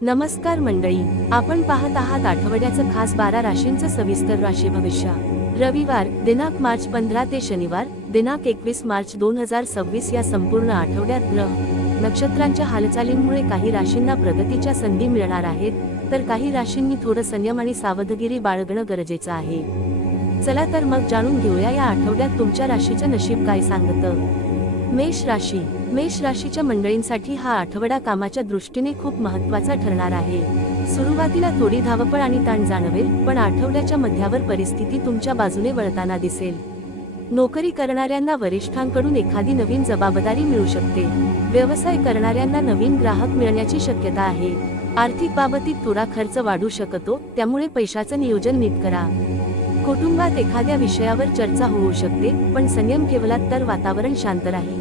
नमस्कार मंडळी, आपण पाहत आहात आठवड्याचं खास 12 राशींचं सविस्तर राशी भविष्य। रविवार दिनांक मार्च 15 ते शनिवार दिनांक 21 मार्च 2026 या संपूर्ण आठवड्यात ग्रह नक्षत्रांच्या हालचालींमुळे काही राशींना प्रगतीच्या संधी मिळणार आहेत, तर काही राशींनी थोडं संयम आणि सावधगिरी बाळगणं गरजेचं आहे। चला तर मग जाणून घेऊया या आठवड्यात तुमच्या राशीचं नशीब काय सांगतं। मेष राशी। मेष राशीच्या मंडळींसाठी हा आठवडा कामाच्या दृष्टीने खूप महत्त्वाचा ठरणार आहे। सुरुवातीला थोडी धावपळ आणि ताण जाणवेल, पण आठवड्याच्या मध्यावर परिस्थिती तुमच्या बाजूने वळताना दिसेल। नोकरी करणाऱ्यांना वरिष्ठांकडून एखादी नवीन जबाबदारी मिळू शकते। व्यवसाय करणाऱ्यांना नवीन ग्राहक मिळण्याची शक्यता आहे। आर्थिक बाबतीत थोडा खर्च वाढू शकतो, त्यामुळे पैशाचं नियोजन नीट करा। कुटुंबात एखाद्या विषयावर चर्चा होऊ शकते, पण संयम ठेवलात तर वातावरण शांत राहील।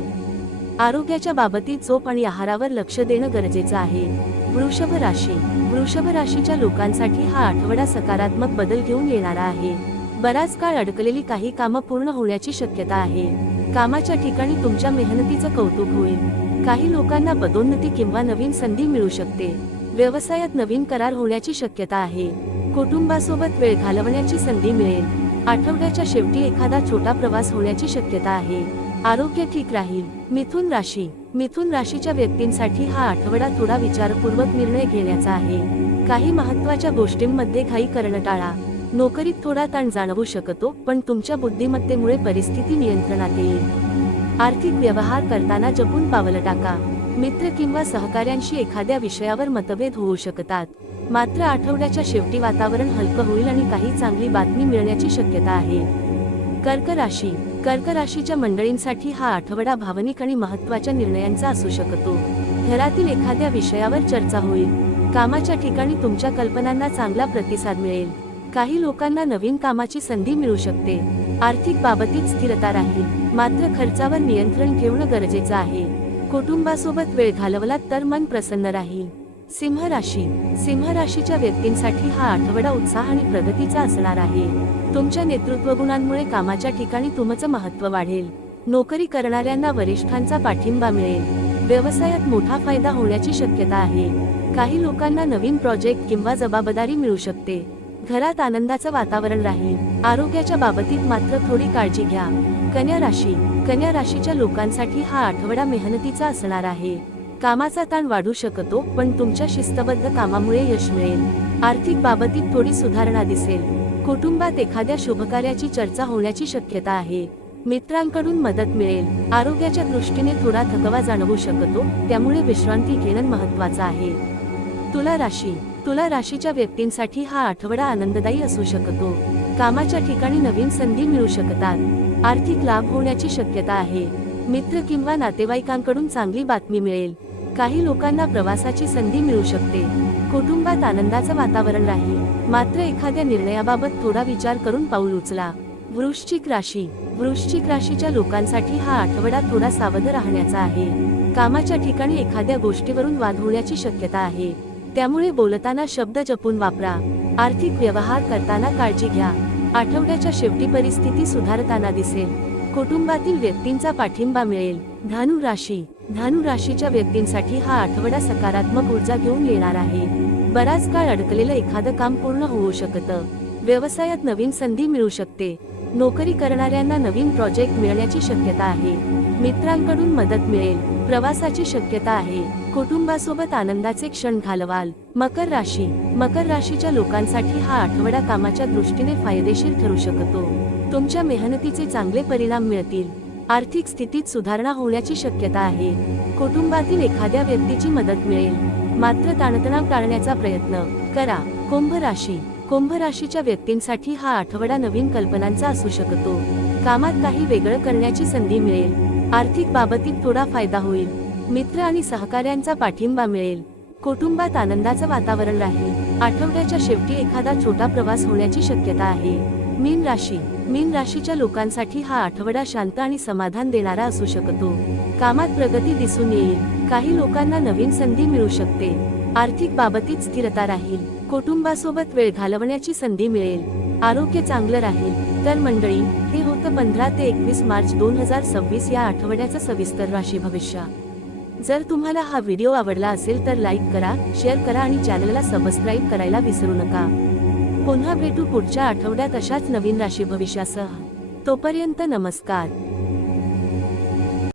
आरोग्याच्या बाबतीत झोप आणि आहारावर लक्ष देणं गरजेचं आहे। वृषभ राशी। वृषभ राशीच्या लोकांसाठी हा आठवडा सकारात्मक बदल घेऊन येणारा आहे। बराच काळ अडकलेली काही कामं पूर्ण होण्याची शक्यता आहे। कामाच्या ठिकाणी तुमच्या मेहनतीचं कौतुक होईल। काही लोकांना पदोन्नती किंवा नवीन संधी मिळू शकते। व्यवसायात नवीन करार होण्याची शक्यता आहे। कुटुंबासोबत वेळ घालवण्याची संधी मिळेल। आठवड्याच्या शेवटी एखादा छोटा प्रवास होण्याची शक्यता आहे। आरोग्य ठीक राहील। मिथुन राशी। मिथुन राशीच्या व्यक्तींसाठी हा आठवडा थोडा विचारपूर्वक निर्णय घेण्याचा आहे। काही महत्त्वाच्या गोष्टींमध्ये घाई करणं टाळा। नोकरीत थोडा ताण जाणवू शकतो, पण तुमच्या बुद्धिमत्तेमुळे परिस्थिती नियंत्रणात येईल। आर्थिक व्यवहार करताना जपून पावलं टाका। मित्र किंवा सहकाऱ्यांशी एखाद्या विषयावर मतभेद होऊ शकतात, मात्र आठवड्याच्या शेवटी वातावरण हलकं होईल आणि काही चांगली बातमी मिळण्याची शक्यता आहे। कर्क राशी। कर्क राशीच्या मंडळींसाठी हा आठवडा भावनिक आणि महत्त्वाच्या निर्णयांचा असू शकतो। घरातील एखाद्या विषयावर चर्चा होईल। कामाच्या ठिकाणी तुमच्या कल्पनांना चांगला प्रतिसाद मिळेल। काही लोकांना नवीन कामाची संधी मिळू शकते। आर्थिक बाबतीत स्थिरता राहील, मात्र खर्चावर नियंत्रण ठेवणं गरजेचं आहे। कुटुंबासोबत वेळ घालवलात तर मन प्रसन्न राहील। सिंह राशी। सिंह राशीच्या व्यक्तींसाठी हा आठवडा उत्साह आणि प्रगतीचा असणार आहे। तुमच्या नेतृत्वगुणांमुळे कामाच्या ठिकाणी तुमचं महत्त्व वाढेल। नोकरी करणाऱ्यांना वरिष्ठांचा पाठिंबा मिळेल। व्यवसायात मोठा फायदा होण्याची शक्यता आहे। काही लोकांना नवीन प्रोजेक्ट किंवा जबाबदारी मिळू शकते। घरात आनंदाचं वातावरण राहील। आरोग्याच्या बाबतीत मात्र थोडी काळजी घ्या। कन्या राशी। कन्या राशीच्या लोकांसाठी हा आठवडा मेहनतीचा असणार आहे। कामाचा ताण वाढू शकतो, पण तुमच्या शिस्तबद्ध कामामुळे यश मिळेल। आर्थिक बाबतीत थोडी सुधारणा दिसेल। कुटुंबात एखाद्या शुभकार्याची चर्चा होण्याची शक्यता आहे। मित्रांकडून मदत मिळेल। आरोग्याच्या दृष्टीने थोडा थकवा जाणवू शकतो, त्यामुळे विश्रांती घेणं महत्त्वाचं आहे। तुला राशी। तुला राशीच्या व्यक्तींसाठी हा आठवडा आनंददायी असू शकतो। कामाच्या ठिकाणी नवीन संधी मिळू शकतात। आर्थिक लाभ होण्याची शक्यता आहे। मित्र किंवा नातेवाईकांकडून चांगली बातमी मिळेल। काही लोकांना प्रवासाची संधी मिळू शकते। कुटुंबात आनंदाचं वातावरण राहील, मात्र एखाद्या निर्णयाबाबत थोडा विचार करून पाऊल उचला। वृश्चिक राशी। वृश्चिक राशीच्या लोकांसाठी हा आठवडा थोडा सावध राहण्याचा आहे। कामाच्या ठिकाणी एखाद्या गोष्टीवरून वाद होण्याची शक्यता आहे, त्यामुळे बोलताना शब्द जपून वापरा। आर्थिक व्यवहार करताना काळजी घ्या। आठवड्याच्या शेवटी परिस्थिती सुधारताना दिसेल। कुटुंबातील व्यक्तींचा पाठिंबा मिळेल। धनु राशी। धनु राशीच्या व्यक्तींसाठी हा आठवडा सकारात्मक ऊर्जा घेऊन येणार आहे। बराच काळ अडकलेलं एखादं काम पूर्ण होऊ शकतं। व्यवसायात नवीन संधी मिळू शकते। नोकरी करणाऱ्यांना नवीन प्रोजेक्ट मिळण्याची शक्यता आहे। मित्रांकडून मदत मिळेल। प्रवासाची शक्यता आहे। कुटुंबासोबत आनंदाचे क्षण घालवाल। मकर राशी। मकर राशीच्या लोकांसाठी हा आठवडा कामाच्या दृष्टीने फायदेशीर ठरू शकतो। तुमच्या मेहनतीचे चांगले परिणाम मिळतील। आर्थिक स्थितीत सुधारणा होण्याची शक्यता आहे। कुटुंबातील एखाद्या व्यक्तीची मदत मिळेल, मात्र ताणतणाव टाळण्याचा प्रयत्न करा। कुंभ राशी। कुंभ राशीच्या व्यक्तींसाठी हा आठवडा नवीन कल्पनांचा असू शकतो। कामात काही वेगळं करण्याची संधी मिळेल। आर्थिक बाबतीत थोडा फायदा होईल। मित्र आणि सहकाऱ्यांचा पाठिंबा मिळेल। कुटुंबात आनंदाचं वातावरण राहील। आठवड्याच्या शेवटी एखादा छोटा प्रवास होण्याची शक्यता आहे। मीन राशी। मीन राशीच्या लोकांसाठी हा आठवडा शांत आणि समाधान देणारा असू शकतो। कामात प्रगती दिसून येईल। काही लोकांना नवीन संधी मिळू शकते। आर्थिक बाबतीत स्थिरता राहील। कुटुंबासोबत वेळ घालवण्याची संधी मिळेल। आरोग्य चांगलं राहील। तर मंडळी, हे होतं 15 ते 21 मार्च 2026 या आठवड्याचं सविस्तर राशी भविष्य। जर तुम्हाला हा व्हिडिओ आवडला असेल तर लाईक करा, शेअर करा आणि चॅनलला सबस्क्राईब करायला विसरू नका. पुन्हा भेटू पुढच्या आठवड्यात अशाच नवीन राशी भविष्यासह. तोपर्यंत नमस्कार.